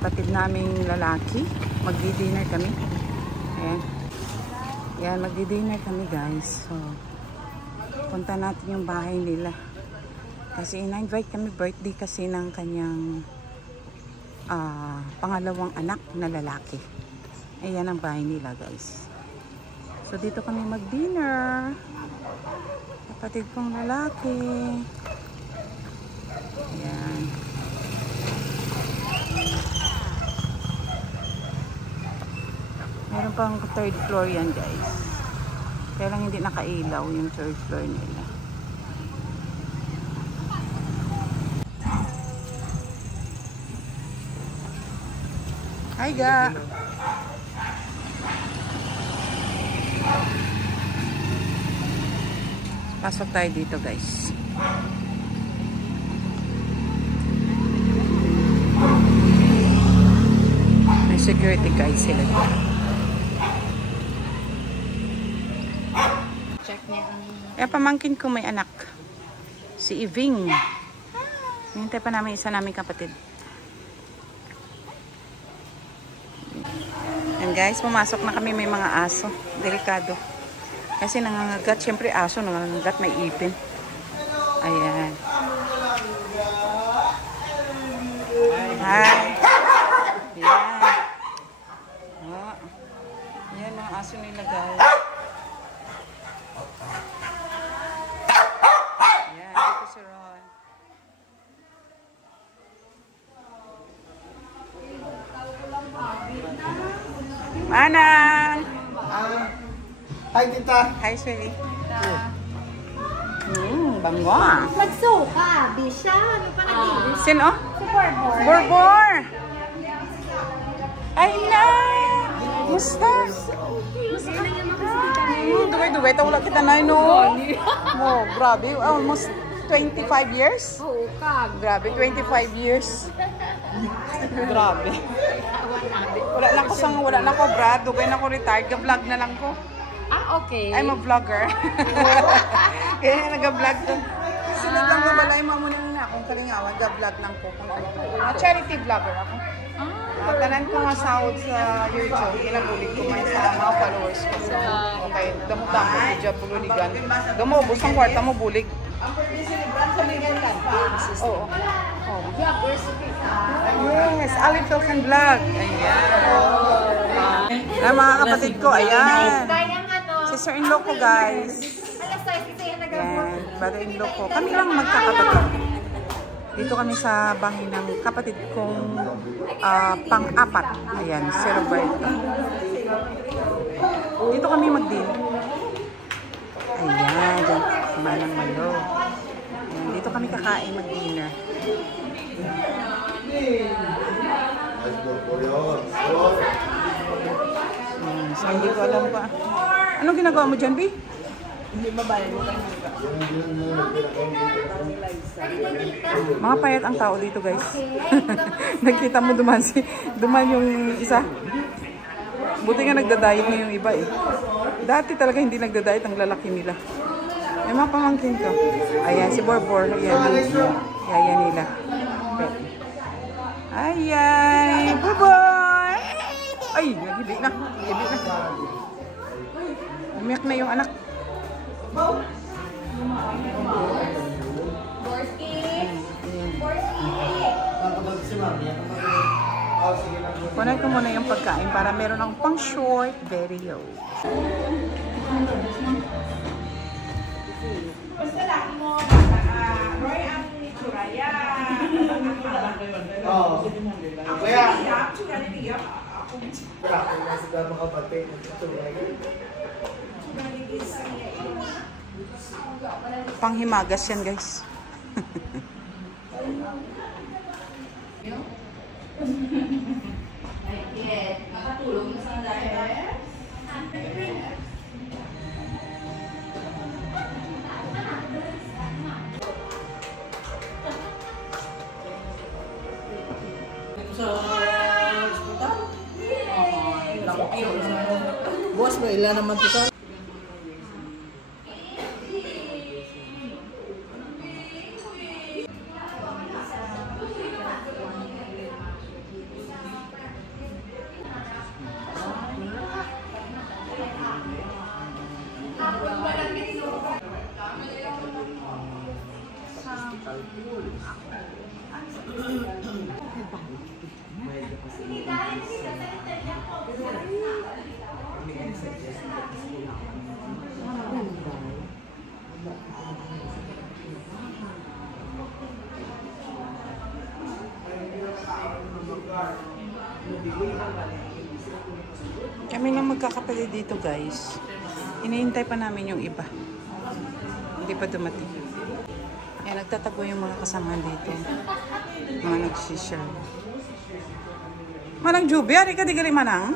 kapatid naming lalaki. Magdi-dinner kami. Ayan. Ayan, magdi-dinner kami guys. So, punta natin yung bahay nila. Kasi in-invite kami, birthday kasi ng kanyang pangalawang anak na lalaki. Ayan ang bahay nila guys. So dito kami mag-dinner. Kapatid kong lalaki. Ayan. Meron pang third floor yan guys. Kaya lang hindi nakailaw yung third floor nila. Hi ga! Pasok tayo dito guys. May security guys sila dito. Check niya ang... Kaya pamangkin ko may anak. Si Iving. Hintay pa namin isa naming kapatid. Yan guys, pumasok na kami, may mga aso. Delikado. Kasi nangangagat, syempre aso nangangagat, may ipin. Ayan. Hi. Ayan. Oh. Ayan mga aso nila guys. Ayan, dito si Ron. Manang! Hi, tita. Hi, sweetie. Bango ah. Magsuka, Bisha. Ano pa nag-ibig? Sino? Si Borbor. Borbor! Ay na! Musta? Duway-duway. Tawala kita na no. Oh, grabe. Almost 25 years? Oo, kag. Grabe, 25 years. Grabe. Wala na ko brad. Dugay na ko retired. Ga-vlog na lang ko. Ah, okay. I'm a vlogger. Kaya nag-vlog to. Sunod lang ko balay mo muna na akong kalingawan. Ga-vlog lang ko. Charity vlogger ako. Tanan ko nga sahod sa YouTube. Inabulig ko man sa mga followers ko. Okay, damo-damo. Diyan bululigan. Damo, busang kwarta mo bulig. Oo. Yes, Ali Philkin Vlog. Ayan. Ay, mga kapatid ko, ayan. Si Sir-in-law ko, guys. Ayan, brother-in-law ko. Kami lang magkakapatid. Dito kami sa bahay ng kapatid kong pang-apat. Ayan, si Roberto. Dito kami mag-dinner. Ayan, dyan. Manang Malo. Ayan, dito kami kakain mag-dinner. So, hindi ko alam pa. Anong ginagawa mo dyan, B? Hindi babae mo kayo. Mga payat ang tao dito, guys. Nagkita mo duman yung isa. Buti nga nagda-diet na yung iba eh. Dati talaga hindi nagda-diet ang lalaki nila. May mga pamangkin ko. Ayan, si Borbor. Ayan nila. Ayan! Borbor! Ay, naghibi na. Umiyak na yung anak. Kunan ko muna yung pagkain para meron akong pang short video. Basta laki mo, Roy, ang Churaya. Oh. Kuya. Churaya. Panghimagas yan, guys. Nakatulog na sa dahil. Buwas ba ilan naman kita? Kami lang magkakapatid dito, guys. Iniintay pa namin yung iba. Hindi pa dumating. Kaya nagtatago yung mga kasama dito. Mga nagsishare. Manang Juby, ari ka di gali manang?